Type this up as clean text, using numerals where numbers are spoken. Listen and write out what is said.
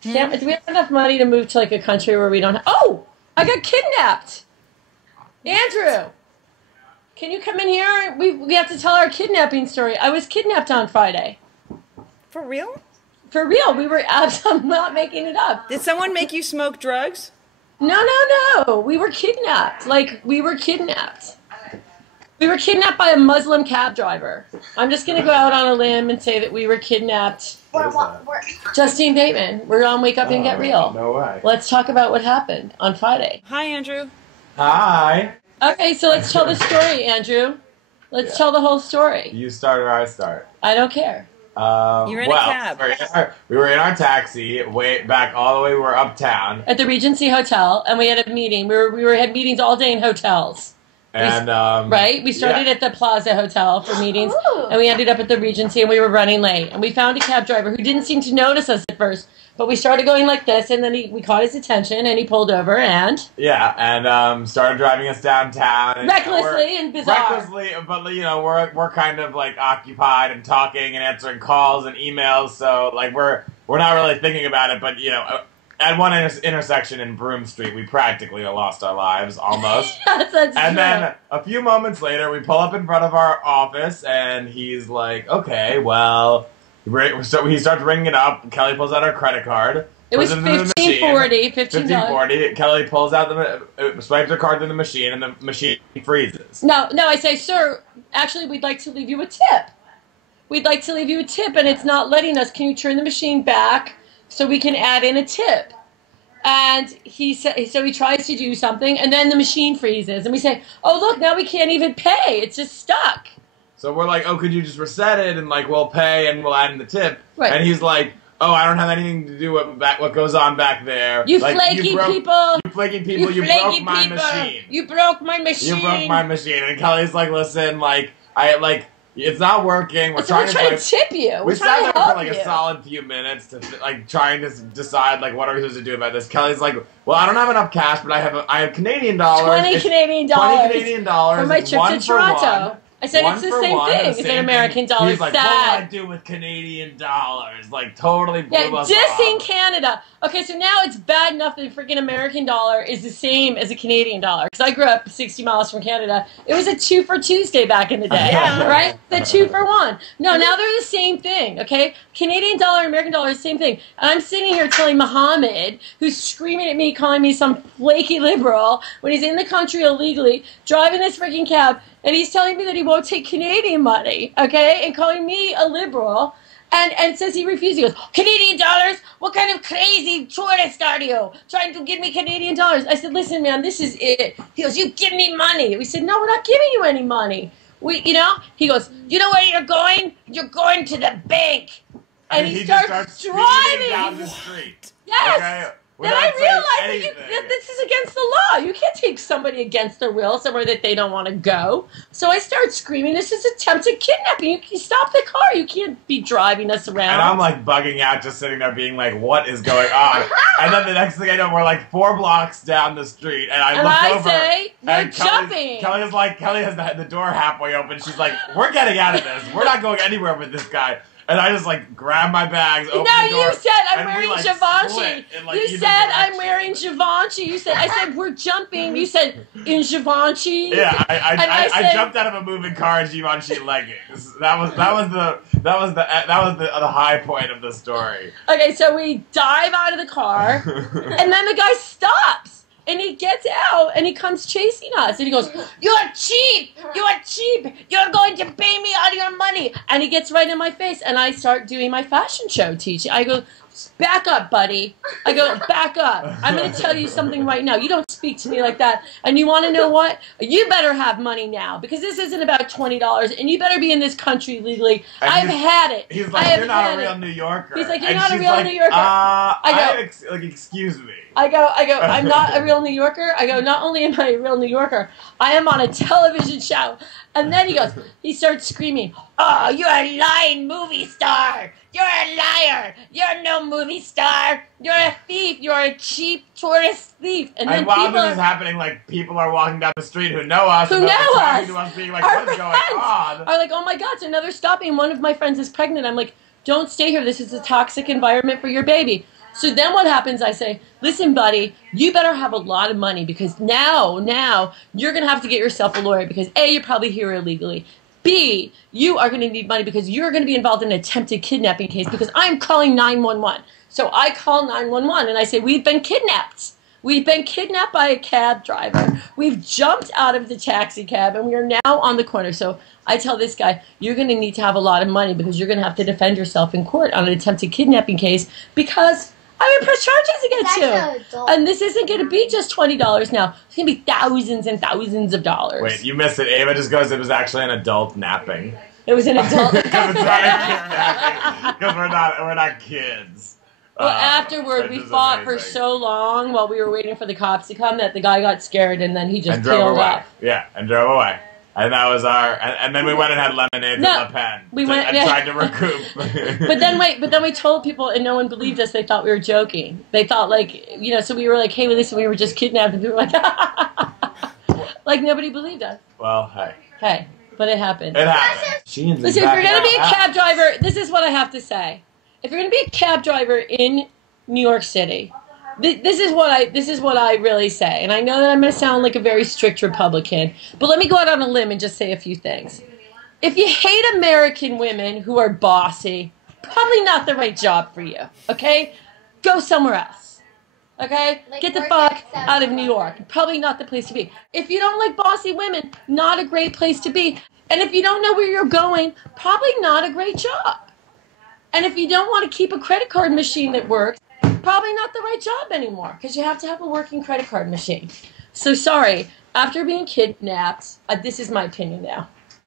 Do we have enough money to move to like a country where we don't have... Oh! I got kidnapped! Andrew! Can you come in here? We have to tell our kidnapping story. I was kidnapped on Friday. For real? For real. We were... I'm not making it up. Did someone make you smoke drugs? No. We were kidnapped. We were kidnapped. We were kidnapped by a Muslim cab driver. I'm just going to go out on a limb and say that we were kidnapped. Justine Bateman. We're on Wake Up and Get Real. No way. Let's talk about what happened on Friday. Hi, Andrew. Hi. Okay, so let's tell the story, Andrew. Let's tell the whole story. You start or I start? I don't care. You're in a cab. We were in our taxi, way back all the way. We were uptown at the Regency Hotel, and we had a meeting. We had meetings all day in hotels. And we started at the Plaza Hotel for meetings, and we ended up at the Regency, and we were running late. And we found a cab driver who didn't seem to notice us at first, but we started going like this, and then we caught his attention, and he pulled over and started driving us downtown and, recklessly and bizarre. Recklessly, but we're kind of like occupied and talking and answering calls and emails, so like we're not really thinking about it, but at one intersection in Broome Street, we practically lost our lives, almost. Yes, that's and true. then a few moments later, we pull up in front of our office, and he's like, okay, well... So he starts ringing it up. Kelly pulls out her credit card. It was $15.40. $15.40. Kelly pulls out swipes her card through the machine, and the machine freezes. No, I say, sir, actually, we'd like to leave you a tip. We'd like to leave you a tip, and it's not letting us. Can you turn the machine back so we can add in a tip? And he tries to do something, and then the machine freezes. And we say, oh, look, now we can't even pay. It's just stuck. So we're like, oh, could you just reset it, and we'll pay, and we'll add in the tip. Right. And he's like, oh, I don't have anything to do with what goes on back there. You flaky people. You flaky people. You broke my machine. You broke my machine. You broke my machine. And Kelly's like, listen, it's not working. We're trying to tip you. We sat there for a solid few minutes to trying to decide what are we supposed to do about this. Kelly's like, well, I don't have enough cash, but I have Canadian dollars. $20 Canadian dollars for my trip to Toronto. I said it's the same thing. It's an American dollar. He's like, what do I do with Canadian dollars? Totally blew us off. Dissing Canada. Okay, so now it's bad enough that the freaking American dollar is the same as a Canadian dollar. Because I grew up 60 miles from Canada. It was a 2 for Tuesday back in the day. Right? The 2 for 1. No, now they're the same thing, okay? Canadian dollar and American dollar is the same thing. And I'm sitting here telling Muhammad, who's screaming at me, calling me some flaky liberal, when he's in the country illegally, driving this freaking cab, and he's telling me that he won't take Canadian money, okay? And calling me a liberal. And says he refused. He goes, Canadian dollars? What kind of crazy tourist are you? Trying to give me Canadian dollars. I said, listen, man, this is it. He goes, you give me money. We said, no, we're not giving you any money. He goes, you know where you're going? You're going to the bank. And he starts driving down the street. Yes. Okay? Then I realized that this is against the law. You can't take somebody against their will somewhere that they don't want to go. So I start screaming, this is attempted kidnapping. You can stop the car. You can't be driving us around. And I'm bugging out, just sitting there being like, what is going on? And then the next thing I know, we're 4 blocks down the street. And I look over. Say, we're jumping. Kelly has the door halfway open. She's like, we're getting out of this. We're not going anywhere with this guy. And I just grab my bags, open the door. No, you said I'm wearing Givenchy. You said I'm wearing Givenchy. I said we're jumping. You said in Givenchy. Yeah, I jumped out of a moving car in Givenchy leggings. That was the high point of the story. Okay, so we dive out of the car, and then the guy stops. And he gets out, and he comes chasing us. And he goes, you're cheap! You're cheap! You're going to pay me all your money! And he gets right in my face, and I start doing my fashion show teaching. I go, back up, buddy. I go, back up. I'm going to tell you something right now. You don't speak to me like that. And you want to know what? You better have money now, because this isn't about $20, and you better be in this country legally. And I've had it. He's like, you're not a real New Yorker. He's like, you're not a real New Yorker. Excuse me. I go, I'm not a real New Yorker. I go, not only am I a real New Yorker, I am on a television show. And then he starts screaming, oh, you're a lying movie star. You're a liar. You're no movie star. You're a thief. You're a cheap tourist thief. And then while this is happening, people are walking down the street who know us. Who know us. To us being like, what is going on? Are like, oh my God, so now they're stopping. One of my friends is pregnant. I'm like, Don't stay here. This is a toxic environment for your baby. So then what happens? I say, listen, buddy, you better have a lot of money because now you're going to have to get yourself a lawyer because A, you're probably here illegally. B, you are going to need money because you're going to be involved in an attempted kidnapping case because I'm calling 911. So I call 911 and I say, we've been kidnapped. We've been kidnapped by a cab driver. We've jumped out of the taxi cab and we are now on the corner. So I tell this guy, you're going to need to have a lot of money because you're going to have to defend yourself in court on an attempted kidnapping case because I would press charges against you. And this isn't going to be just $20 now. It's going to be thousands and thousands of dollars. Wait, you missed it. Ava just goes, it was actually an adult napping. It was an adult. Because we're not kids. Well, afterward, we fought for so long while we were waiting for the cops to come that the guy got scared and then he just peeled off. Yeah, and drove away. And that was and then we went and had lemonade at Le Pen. Tried to recoup. but then we told people and no one believed us. They thought we were joking. They thought so we were like, hey, listen, we were just kidnapped. And people were like, like nobody believed us. Well, hey. But it happened. It happened. Listen, if you're going to be a cab driver, this is what I have to say. If you're going to be a cab driver in New York City, this is what I really say. And I know that I'm going to sound like a very strict Republican, but let me go out on a limb and just say a few things. If you hate American women who are bossy, probably not the right job for you, okay? Go somewhere else, okay? Get the fuck out of New York. Probably not the place to be. If you don't like bossy women, not a great place to be. And if you don't know where you're going, probably not a great job. And if you don't want to keep a credit card machine that works, probably not the right job anymore because you have to have a working credit card machine. So sorry, after being kidnapped, this is my opinion now.